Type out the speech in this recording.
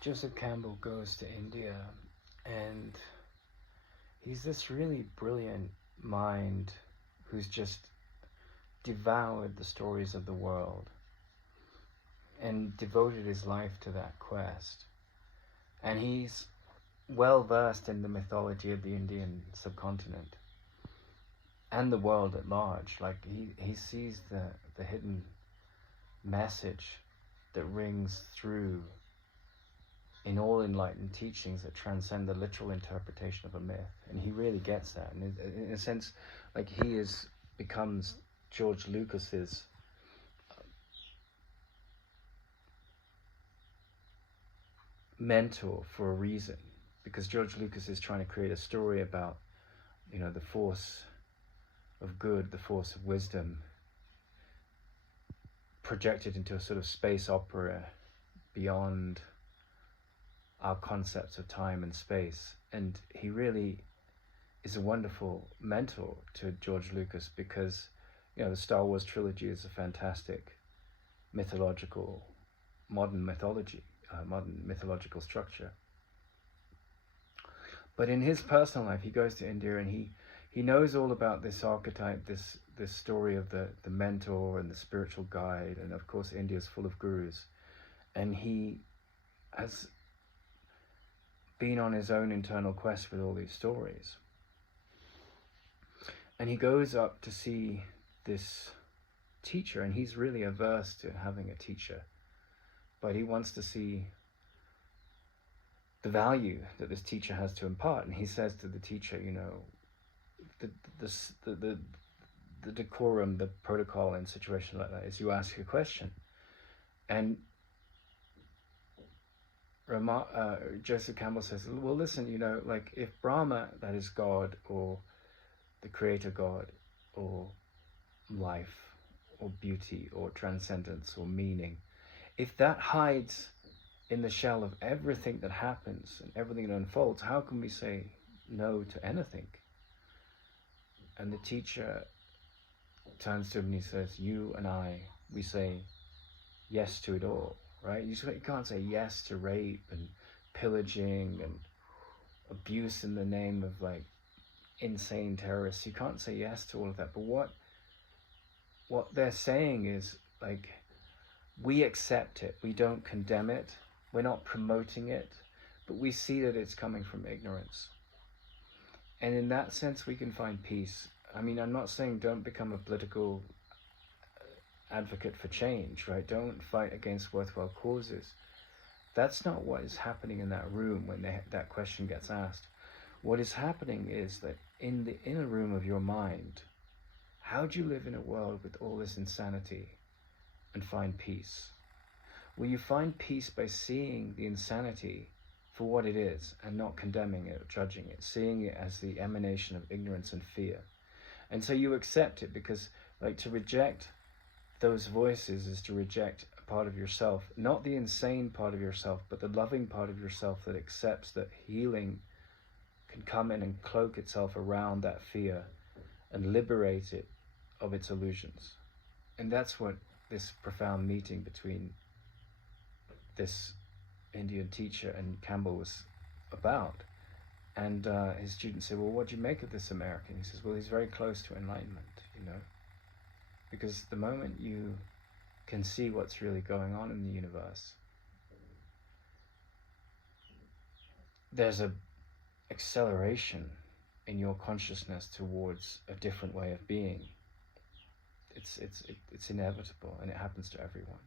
Joseph Campbell goes to India, and he's this really brilliant mind who's just devoured the stories of the world and devoted his life to that quest. And he's well versed in the mythology of the Indian subcontinent and the world at large. Like he sees the hidden message that rings through in all enlightened teachings that transcend the literal interpretation of a myth. And he really gets that. And in a sense, like he becomes George Lucas's mentor for a reason, because George Lucas is trying to create a story about, the force of good, the force of wisdom, projected into a sort of space opera beyond our concepts of time and space. And he really is a wonderful mentor to George Lucas, because the Star Wars trilogy is a fantastic modern mythological structure. But in his personal life, he goes to India and he knows all about this archetype, this story of the mentor and the spiritual guide. And of course, India is full of gurus. And he has been on his own internal quest with all these stories. And he goes up to see this teacher, and he's really averse to having a teacher, but he wants to see the value that this teacher has to impart. And he says to the teacher, the decorum, the protocol in a situation like that is you ask a question. And Joseph Campbell says, well, listen, like if Brahma, that is God, or the creator God, or life, or beauty, or transcendence, or meaning, if that hides in the shell of everything that happens and everything that unfolds, how can we say no to anything? And the teacher turns to him and he says, you and I, we say yes to it all, right? You can't say yes to rape and pillaging and abuse in the name of like insane terrorists. You can't say yes to all of that. But what they're saying is, like, we accept it, we don't condemn it, we're not promoting it, but we see that it's coming from ignorance. And in that sense, we can find peace. I mean, I'm not saying don't become a political advocate for change, right? Don't fight against worthwhile causes. That's not what is happening in that room when that question gets asked. What is happening is that in the inner room of your mind, how do you live in a world with all this insanity and find peace? Well, you find peace by seeing the insanity for what it is and not condemning it or judging it, seeing it as the emanation of ignorance and fear. And so you accept it, because like to reject those voices is to reject a part of yourself, not the insane part of yourself, but the loving part of yourself that accepts that healing can come in and cloak itself around that fear and liberate it of its illusions. And that's what this profound meeting between this Indian teacher and Campbell was about. And his students said, well, what do you make of this American? He says, well, he's very close to enlightenment, because the moment you can see what's really going on in the universe, there's a acceleration in your consciousness towards a different way of being. It's inevitable, and it happens to everyone.